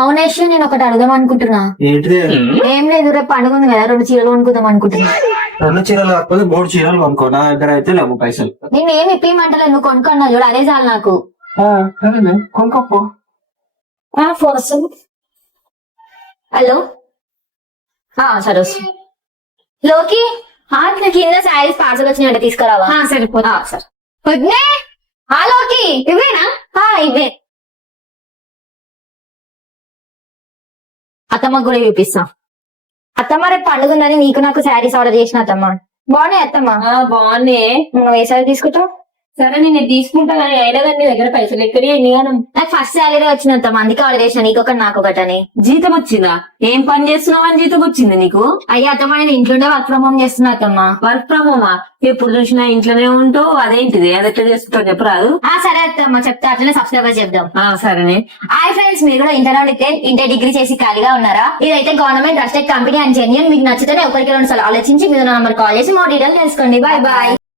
అవునేష్ నేను ఒకటి అడుగుదాం అనుకుంటున్నా. ఏంటిది? ఏం లేదు, రేపు పండుగ ఉంది కదా, 2 చీరలు కొనుక్కుందాం అనుకుంటున్నా. 2 చీరలు కాకపోతే 3 చీరలు కొనుక్కో. నా దగ్గర అయితే లేవు పైసలు. నేను ఏమి ఇప్పమంటలే, నువ్వు కొనుక్కున్నా చూడు, అదే చాలు నాకు. సరేనే కొనుక్కోపో. ఫోన్ వస్తుంది. హలో, సరే వస్తుంది. లోకి కింద శారీస్ పార్సల్ వచ్చినాయంటే తీసుకురావా? సరిపోతా సార్. వద్దే లోకి ఇవేనా? ఇవే. అత్తమ్మకు కూడా చూపిస్తా. అత్తమ్మ రేపు పండుగ ఉందని నీకు నాకు శారీస్ ఆర్డర్ చేసిన అత్తమ్మ. బాగున్నాయి అత్తమ్మ. బాగున్నాయి. నువ్వు ఏ శారీ తీసుకుంటావు? సరే నేను తీసుకుంటా కానీ అయినా కానీ నీ దగ్గర పైసలు ఎక్కడి నాకు ఫస్ట్ శాలరీ వచ్చిన అత్తమ్మ, అందుకే ఆర్డర్ చేసిన, నీకొకటి నాకొకటి అని. జీతం వచ్చిందా? ఏం పని చేస్తున్నావు అని జీతం వచ్చింది నీకు? అయ్యా అత్తమ్మ, నేను ఇంట్లోనే వర్క్ ఫ్రమ్ హోమ్ చేస్తున్నా అత్తమ్మ. వర్క్ ఫ్రమ్ హోమా? ఎప్పుడు చూసినా ఇంట్లోనే ఉంటావు, అదేంటిది? అది ఎట్లా చేస్తుంటావు చెప్పరాదు? సరే అత్తమ్మ చెప్తా, అట్లనే సబ్స్క్రైబర్ చెప్దాం. సరేనే. హాయ్ ఫ్రెండ్స్, మీరు కూడా ఇంటర్ డిగ్రీ చేసి ఖాళీగా ఉన్నారా? ఇదైతే government trusted company and genuine. మీకు నచ్చితేనే ఒకరికి 2 సార్లు ఆలోచించి మీద నంబర్ కాల్ చేసి మోర్ డీటెయిల్ తెలుసుకోండి. Bye bye.